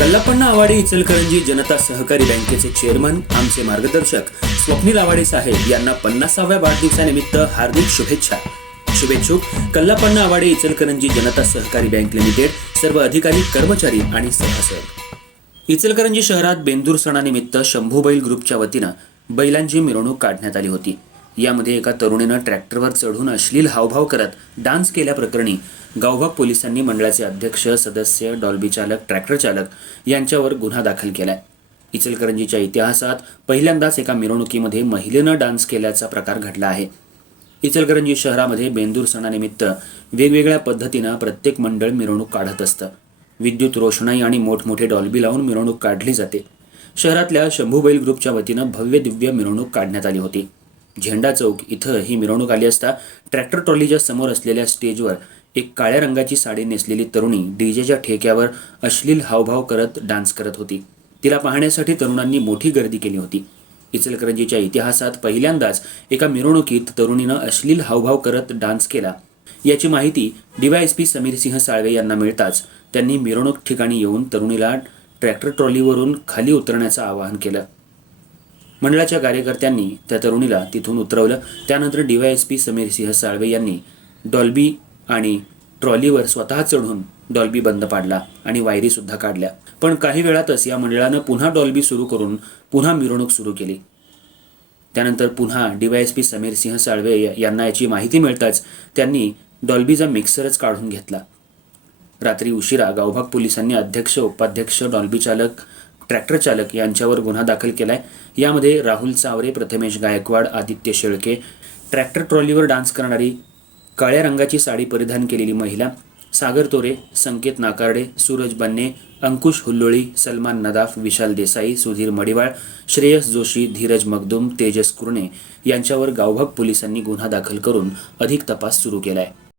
कल्लापण्णा आवाडे इचलकरंजी जनता सहकारी बँकेचे चेअरमन आमचे मार्गदर्शक स्वप्नील आवाडे साहेब यांना पन्नासाव्या वाढदिवसानिमित्त हार्दिक शुभेच्छा. शुभेच्छुक कल्लापण्णा आवाडे इचलकरंजी जनता सहकारी बँक लिमिटेड सर्व अधिकारी कर्मचारी आणि सभासद. इचलकरंजी शहरात बेंदूर सणानिमित्त शंभू बैल ग्रुपच्या वतीनं बैलांची मिरवणूक काढण्यात आली होती. यामध्ये एका तरुणीनं ट्रॅक्टरवर चढून अश्लील हावभाव करत डान्स केल्याप्रकरणी गावभाग पोलिसांनी मंडळाचे अध्यक्ष सदस्य डॉल्बी चालक ट्रॅक्टर चालक यांच्यावर गुन्हा दाखल केलाय. इचलकरंजीच्या इतिहासात पहिल्यांदाच एका मिरवणुकीमध्ये महिलेनं डान्स केल्याचा प्रकार घडला आहे. इचलकरंजी शहरामध्ये बेंदूर सणानिमित्त वेगवेगळ्या पद्धतीनं प्रत्येक मंडळ मिरवणूक काढत असतं. विद्युत रोषणाई आणि मोठमोठे डॉल्बी लावून मिरवणूक काढली जाते. शहरातल्या शंभू बैल ग्रुपच्या वतीनं भव्य दिव्य मिरवणूक काढण्यात आली होती. झेंडा चौक इथं ही मिरवणूक आली असता ट्रॅक्टर ट्रॉलीच्या समोर असलेल्या स्टेजवर एक काळ्या रंगाची साडी नेसलेली तरुणी डीजेच्या ठेक्यावर अश्लील हावभाव करत डान्स करत होती. तिला पाहण्यासाठी तरुणांनी मोठी गर्दी केली होती. इचलकरंजीच्या इतिहासात पहिल्यांदाच एका मिरवणुकीत तरुणीनं अश्लील हावभाव करत डान्स केला. याची माहिती डीवायएसपी समीर सिंह साळवे यांना मिळताच त्यांनी मिरवणूक ठिकाणी येऊन तरुणीला ट्रॅक्टर ट्रॉलीवरून खाली उतरण्याचं आवाहन केलं. मंडळाच्या कार्यकर्त्यांनी त्या तरुणीला तिथून उतरवलं. त्यानंतर डीवायएसपी समीर सिंह साळवे यांनी डॉल्बी आणि ट्रॉलीवर स्वतः चढून डॉल्बी बंद पाडला आणि वायरी सुद्धा काढल्या. पण काही वेळातच या मंडळानं पुन्हा डॉल्बी सुरू करून पुन्हा मिरवणूक सुरू केली. त्यानंतर पुन्हा डीवायएसपी समीर सिंह साळवे यांना याची माहिती मिळताच त्यांनी डॉल्बीचा मिक्सरच काढून घेतला. रात्री उशिरा गावभाग पोलिसांनी अध्यक्ष उपाध्यक्ष डॉल्बी चालक ट्रॅक्टर चालक यांच्यावर गुन्हा दाखल केला आहे यामध्ये राहुल चावरे प्रथमेश गायकवाड आदित्य शेळके ट्रॅक्टर ट्रॉलीवर डान्स करणारी काळ्या रंगाची साडी परिधान केलेली महिला सागर तोरे संकेत नाकारडे सूरज बन्ने अंकुश हुल्लोळी सलमान नदाफ विशाल देसाई सुधीर मडिवाळ श्रेयस जोशी धीरज मगदुम तेजस कुर्णे यांच्यावर गावभाग पोलिसांनी गुन्हा दाखल करून अधिक तपास सुरू केला आहे